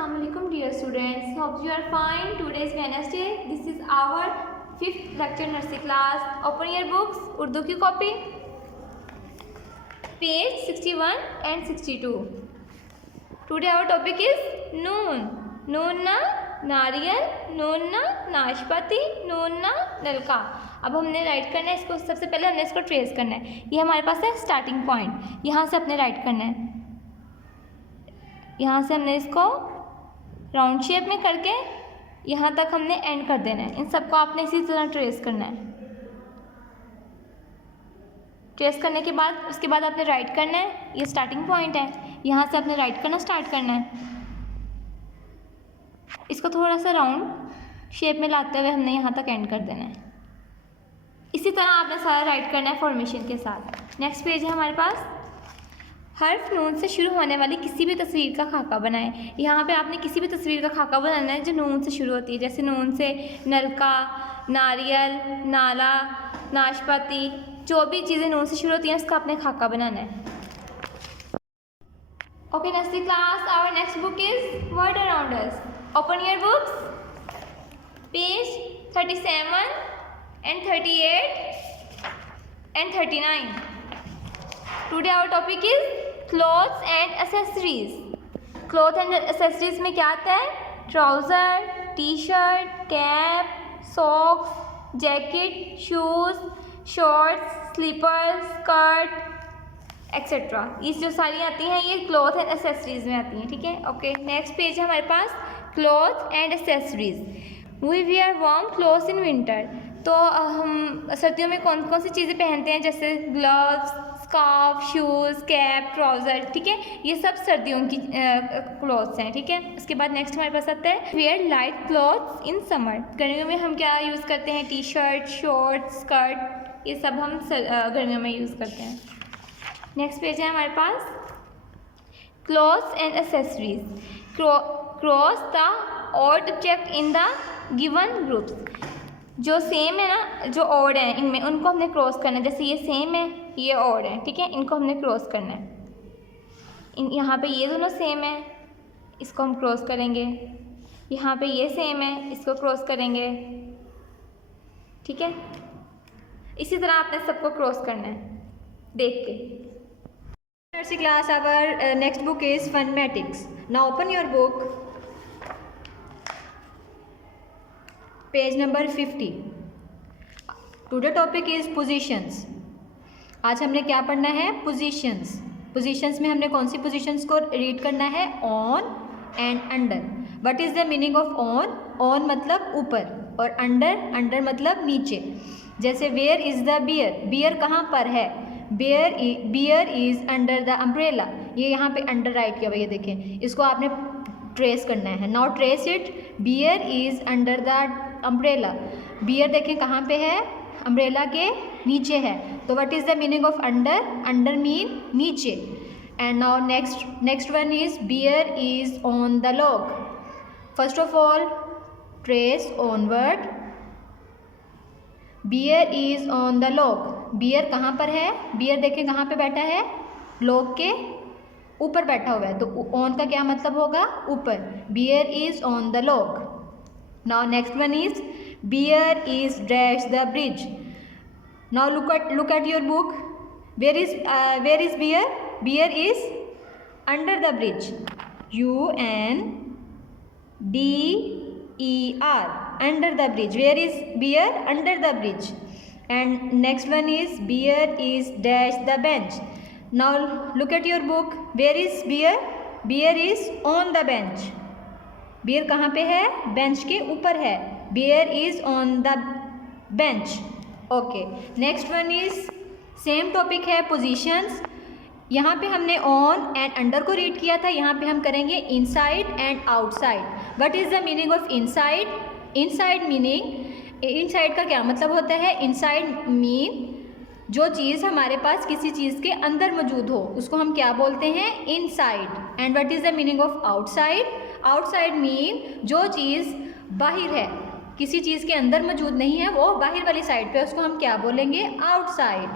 Assalamualaikum dear students. Hope you are fine. Today is Wednesday. This is our 5th lecture nursery class. Open your books. Urdu की copy. Page 61 and 62. Today our topic is noon. Noon ना नारियल, नून ना नाशपाती, नून ना नलका. अब हमने right करना है इसको. सबसे पहले हमने इसको ट्रेस करना है. ये हमारे पास है स्टार्टिंग पॉइंट. यहाँ से अपने राइट करना है. यहाँ से हमने इसको राउंड शेप में करके यहाँ तक हमने एंड कर देना है. इन सबको आपने इसी तरह ट्रेस करना है. ट्रेस करने के बाद उसके बाद आपने राइट करना है. ये स्टार्टिंग पॉइंट है. यहाँ से आपने राइट करना स्टार्ट करना है. इसको थोड़ा सा राउंड शेप में लाते हुए हमने यहाँ तक एंड कर देना है. इसी तरह आपने सारा राइट करना है फॉर्मेशन के साथ. नेक्स्ट पेज है हमारे पास. हर्फ नून से शुरू होने वाली किसी भी तस्वीर का खाका बनाएं. यहाँ पे आपने किसी भी तस्वीर का खाका बनाना है जो नून से शुरू होती है. जैसे नून से नलका, नारियल, नाला, नाशपाती, जो भी चीज़ें नून से शुरू होती हैं उसका आपने खाका बनाना है. Okay nursery class, our next book is word around us. Open your books. Page 37 and 38 and 39. Today our topic is clothes and accessories. Clothes and accessories में क्या आता है? Trouser, T shirt, cap, socks, jacket, shoes, shorts, slippers, skirt etcetera. ये जो सारी आती हैं ये क्लॉथ एंड एसेसरीज में आती हैं. ठीक है. ओके नेक्स्ट पेज है हमारे पास. Cloth and accessories. We wear warm clothes in winter. तो हम सर्दियों में कौन कौन सी चीज़ें पहनते हैं? जैसे gloves, scarf, shoes, cap, trouser. ठीक है. ये सब सर्दियों की क्लॉथ्स हैं. ठीक है. उसके बाद नेक्स्ट हमारे पास आता है wear light clothes in summer. गर्मियों में हम क्या यूज़ करते हैं? T shirt, short, skirt. ये सब हम गर्मियों में यूज़ करते हैं. नेक्स्ट पेज है हमारे पास. Clothes and accessories. Cross the odd object in the given groups. जो सेम है ना, जो ऑड है इनमें, उनको हमने क्रॉस करना है. जैसे ये सेम है, ये ऑड है. ठीक है. इनको हमने क्रॉस करना है. यहाँ पे ये दोनों सेम है, इसको हम क्रॉस करेंगे. यहाँ पे ये सेम है, इसको क्रॉस करेंगे. ठीक है. इसी तरह आपने सबको क्रॉस करना है देख के. Nursery class, our next book is Funmatics. Now open your book. Page number 50. Today topic is positions. आज हमने क्या पढ़ना है? पोजीशंस. पोजीशंस में हमने कौन सी पोजीशंस को रीड करना है? On and under. What is the meaning of on? On मतलब ऊपर और अंडर, अंडर मतलब नीचे. जैसे where is the bear. Bear कहाँ पर है? Bear is under the umbrella. ये यहाँ पे अंडर राइट किया हुआ. ये देखें, इसको आपने ट्रेस करना है. Now trace it. Bear is under the umbrella. Bear देखें कहाँ पे है? अम्ब्रेला के नीचे है. तो what is the meaning of under? Under mean नीचे. And now next one is bear is on the log. First of all trace onward. Bear is on the log. Bear कहाँ पर है? बियर देखें कहाँ पे बैठा है? लॉग के ऊपर बैठा हुआ है. तो ऑन का क्या मतलब होगा? ऊपर. Bear is on the log. Now next one is bear is dash the bridge. Now look at your book. where is beer? Beer is under the bridge. UNDER, under the bridge. Where is beer? Under the bridge. And next one is beer is dash the bench. Now look at your book. Where is beer? Beer is on the bench. Bear कहाँ पे है? Bench के ऊपर है. Bear is on the bench. Okay. Next one is same topic है positions. यहाँ पे हमने ऑन एंड अंडर को रीड किया था. यहाँ पे हम करेंगे inside and outside. What is the meaning of inside? Inside meaning, inside का क्या मतलब होता है? इनसाइड मीन जो चीज़ हमारे पास किसी चीज़ के अंदर मौजूद हो उसको हम क्या बोलते हैं? Inside. And what is the meaning of outside? Outside mean जो चीज़ बाहर है, किसी चीज़ के अंदर मौजूद नहीं है, वो बाहर वाली साइड पे, उसको हम क्या बोलेंगे? Outside.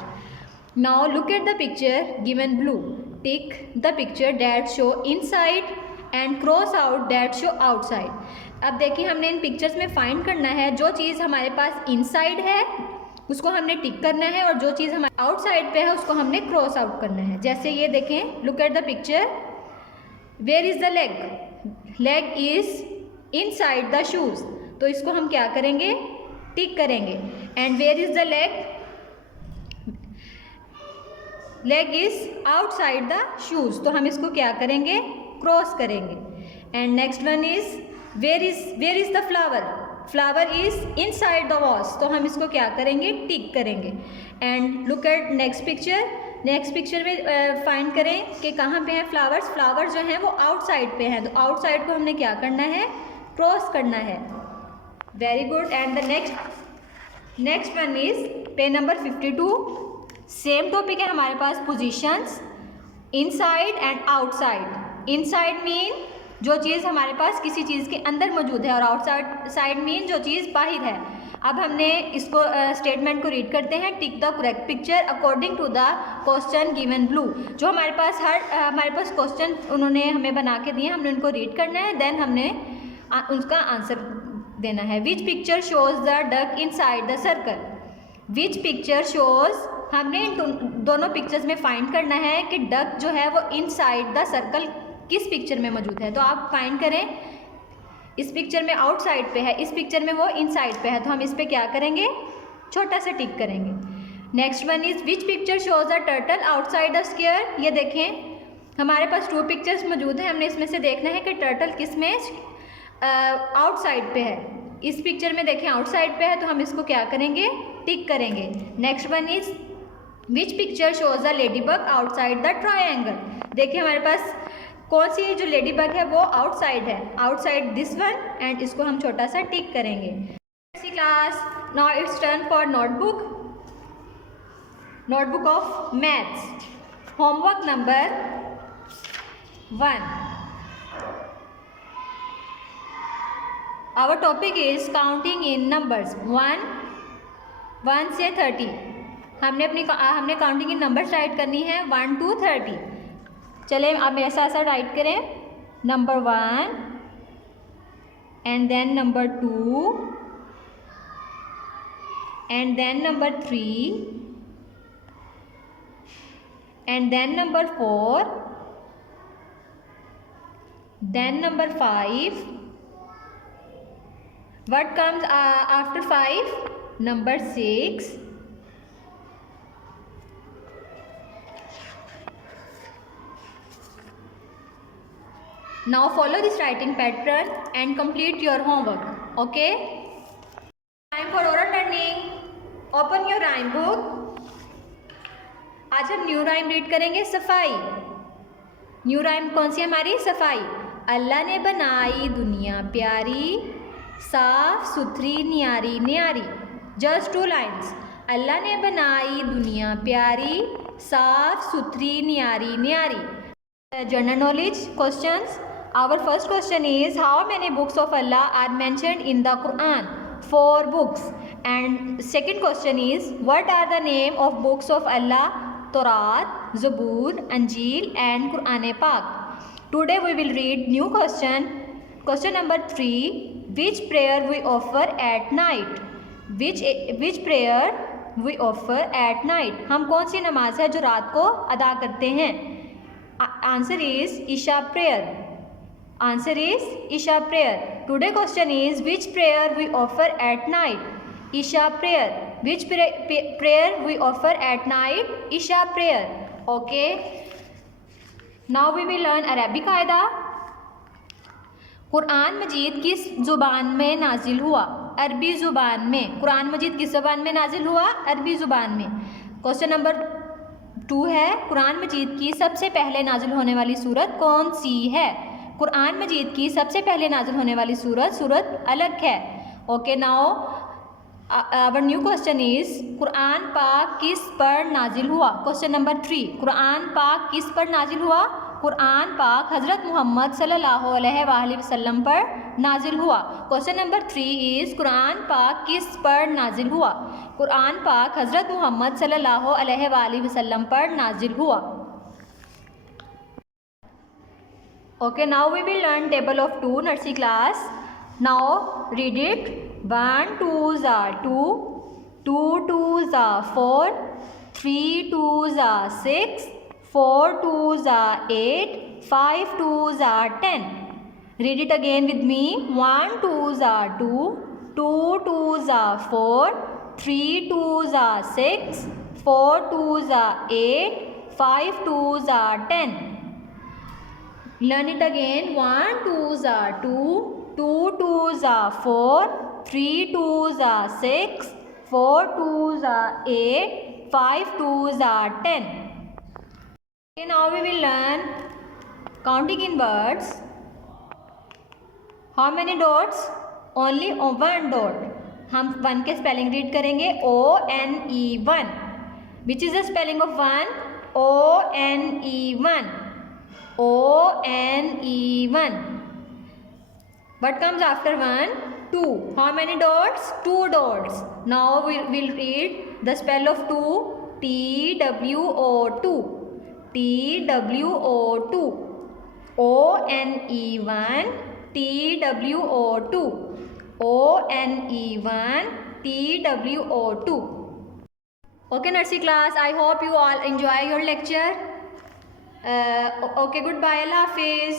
Now look at the picture given blue. Tick the picture that show inside and cross out that show outside. अब देखिए हमने इन पिक्चर्स में फाइंड करना है जो चीज़ हमारे पास इनसाइड है उसको हमने टिक करना है और जो चीज़ हमारे आउटसाइड पे है उसको हमने क्रॉस आउट करना है। जैसे ये देखें, look at the picture, where is the leg, leg is inside the shoes, तो इसको हम क्या करेंगे, टिक करेंगे। And where is the leg, leg is outside the shoes, तो हम इसको क्या करेंगे, क्रॉस करेंगे। And next one is where is the flower, flower is inside the vase, तो हम इसको क्या करेंगे, टिक करेंगे। And look at next picture, next picture में फाइंड करें कि कहाँ पे हैं फ्लावर्स, फ्लावर जो हैं वो आउटसाइड पे हैं, तो आउटसाइड को हमने क्या करना है, क्रॉस करना है। Very good. And the next one is page number 52, same topic है हमारे पास, positions inside and outside. Inside mean जो चीज़ हमारे पास किसी चीज़ के अंदर मौजूद है और आउटसाइड मीन जो चीज़ बाहर है। अब हमने इसको स्टेटमेंट को रीड करते हैं। Tick the correct picture according to the question given below. जो हमारे पास क्वेश्चन उन्होंने हमें बना के दिए, हमने उनको रीड करना है, देन हमने उसका आंसर देना है। Which picture shows the duck inside the circle, which picture shows, हमने इन दोनों पिक्चर्स में फाइंड करना है कि डक जो है वो इनसाइड द सर्कल किस पिक्चर में मौजूद है। तो आप फाइंड करें, इस पिक्चर में आउटसाइड पे है, इस पिक्चर में वो इनसाइड पे है, तो हम इस पे क्या करेंगे, छोटा सा टिक करेंगे। Next one is which picture shows the turtle outside the square. ये देखें हमारे पास 2 पिक्चर्स मौजूद हैं, हमने इसमें से देखना है कि टर्टल किस में आउटसाइड पे है। इस पिक्चर में देखें आउटसाइड पे है, तो हम इसको क्या करेंगे, टिक करेंगे। Next one is which picture shows the lady bug outside the triangle. देखिए हमारे पास कौन सी जो लेडी बग है वो आउटसाइड है, आउटसाइड दिस वन, एंड इसको हम छोटा सा टिक करेंगे। Class now it's turn for notebook of maths, homework number 1। Our topic is counting in numbers 1 से 30। हमने काउंटिंग इन नंबर्स राइट करनी है 1 to 30। चले आप मेरे साथ साथ राइट करें, number 1 and then number 2 and then number 3 and then number 4 then number 5। What comes after 5? Number 6 Now follow this writing pattern and complete your homework. Okay? Time for oral learning. Open your rhyme book. आज हम new rhyme read करेंगे, सफाई। New rhyme कौन सी हमारी, सफाई। अल्लाह ने बनाई दुनिया प्यारी, साफ सुथरी न्यारी न्यारी। Just 2 lines. अल्लाह ने बनाई दुनिया प्यारी, साफ सुथरी न्यारी न्यारी। General knowledge questions. Our first question is how many books of Allah are mentioned in the Quran? 4 books. And second question is what are the name of books of Allah? Torah, Zabur, Anjil and Quran Pak. Today we will read new question. Question number 3. Which prayer we offer at night? Which prayer we offer at night? हम कौन सी नमाज है जो रात को अदा करते हैं? Answer is Isha prayer. Answer is Isha prayer. Today question is which prayer we offer at night? Isha prayer. Which prayer we offer at night? Isha prayer. Okay. Now we will learn Arabic कायदा। कुरान मजीद किस ज़ुबान में नाजिल हुआ? अरबी ज़ुबान में। कुरान मजीद किस ज़ुबान में नाजिल हुआ? अरबी ज़ुबान में। क्वेश्चन नंबर 2 है कुरान मजीद की सबसे पहले नाजिल होने वाली सूरत कौन सी है? कुरान मजीद की सबसे पहले नाजिल होने वाली सूरत अलग है। Okay, now our new question is Quran Pak किस पर नाजिल हुआ? क्वेश्चन नंबर 3 कुरान पाक किस पर नाजिल हुआ? कुरान पाक हज़रत मोहम्मद सल्लल्लाहु अलैहि वसल्लम पर नाजिल हुआ। Question number 3 is Quran Pak किस पर नाजिल हुआ? कुरान पाक हज़रत मोहम्मद सल्लल्लाहु अलैहि वसल्लम पर नाजिल हुआ। Okay, now we will learn table of 2, nursery class. Now read it. 1 2s are 2, 2 2s are 4, 3 2s are 6, 4 2s are 8, 5 2s are 10. Read it again with me. 1 2s are 2, 2 2s are 4, 3 2s are 6, 4 2s are 8, 5 2s are 10. Learn it again. 1 2s are 2, 2 2s are 4, 3 2s are 6, 4 2s are 8, 5 2s are 10. Okay, now we will learn counting in words. How many dots? Only one dot. हम 1 के spelling read करेंगे. ONE 1. Which is the spelling of 1? ONE 1. ONE 1. What comes after 1? 2. How many dots? 2 dots. Now we'll read the spell of 2. TWO2. TWO2. ONE1. TWO2. ONE1. TWO2. Okay, nursery class, I hope you all enjoy your lecture. Okay, goodbye. Allah Hafiz.